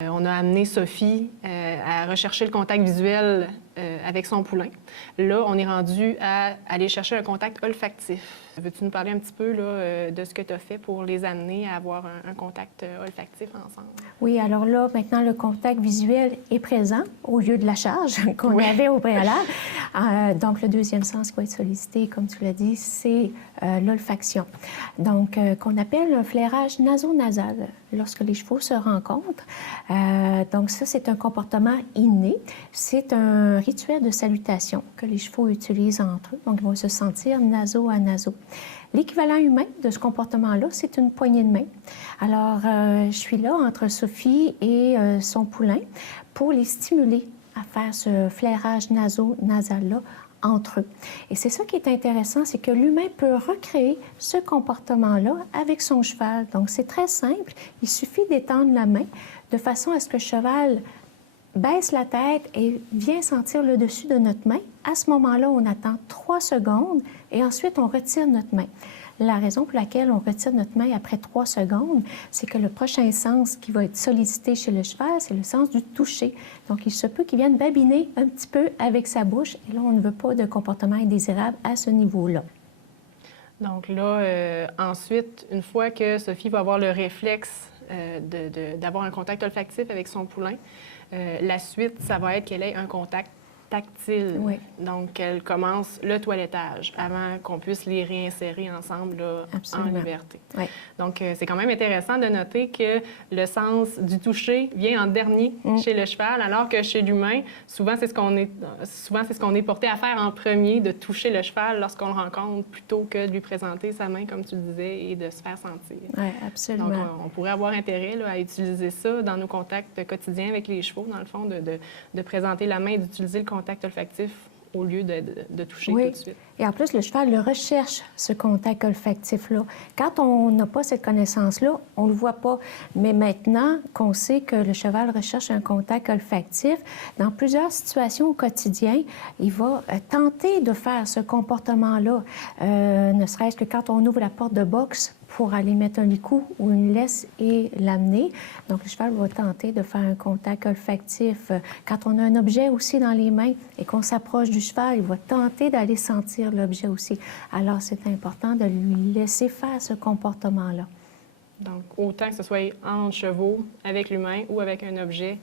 On a amené Sophie à rechercher le contact visuel avec son poulain. Là, on est rendu à aller chercher un contact olfactif. Veux-tu nous parler un petit peu là, de ce que tu as fait pour les amener à avoir un contact olfactif ensemble? Oui, alors là, maintenant, le contact visuel est présent au lieu de la charge qu'on avait au préalable. Donc, le deuxième sens qui va être sollicité, comme tu l'as dit, c'est l'olfaction. Donc, qu'on appelle un flairage naso-nasal lorsque les chevaux se rencontrent. Donc, ça, c'est un comportement inné. C'est un rituel de salutation que les chevaux utilisent entre eux. Donc, ils vont se sentir naso à naso. L'équivalent humain de ce comportement-là, c'est une poignée de main. Alors, je suis là entre Sophie et son poulain pour les stimuler à faire ce flairage naso-nasal-là entre eux. Et c'est ça qui est intéressant, c'est que l'humain peut recréer ce comportement-là avec son cheval. Donc, c'est très simple. Il suffit d'étendre la main de façon à ce que le cheval baisse la tête et vient sentir le dessus de notre main. À ce moment-là, on attend 3 secondes et ensuite, on retire notre main. La raison pour laquelle on retire notre main après 3 secondes, c'est que le prochain sens qui va être sollicité chez le cheval, c'est le sens du toucher. Donc, il se peut qu'il vienne babiner un petit peu avec sa bouche. Et là, on ne veut pas de comportement indésirable à ce niveau-là. Donc là, ensuite, une fois que Sophie va avoir le réflexe d'avoir un contact olfactif avec son poulain, la suite, ça va être qu'elle ait un contact tactile. Oui. Donc, qu'elle commence le toilettage avant qu'on puisse les réinsérer ensemble là, en liberté. Oui. Donc, c'est quand même intéressant de noter que le sens du toucher vient en dernier chez le cheval, alors que chez l'humain, souvent, c'est ce qu'on est porté à faire en premier, de toucher le cheval lorsqu'on le rencontre, plutôt que de lui présenter sa main, comme tu disais, et de se faire sentir. Oui, absolument. Donc, on pourrait avoir intérêt là, à utiliser ça dans nos contacts quotidiens avec les chevaux, dans le fond, de présenter la main et d'utiliser le contact olfactif au lieu de toucher tout de suite. Et en plus, le cheval le recherche, ce contact olfactif-là. Quand on n'a pas cette connaissance-là, on ne le voit pas. Mais maintenant qu'on sait que le cheval recherche un contact olfactif, dans plusieurs situations au quotidien, il va tenter de faire ce comportement-là. Ne serait-ce que quand on ouvre la porte de box pour aller mettre un licou ou une laisse et l'amener. Donc, le cheval va tenter de faire un contact olfactif. Quand on a un objet aussi dans les mains et qu'on s'approche du cheval, il va tenter d'aller sentir l'objet aussi. Alors, c'est important de lui laisser faire ce comportement-là. Donc, autant que ce soit entre chevaux, avec l'humain ou avec un objet,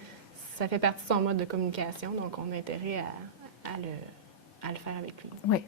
ça fait partie de son mode de communication. Donc, on a intérêt à le faire avec lui. Oui.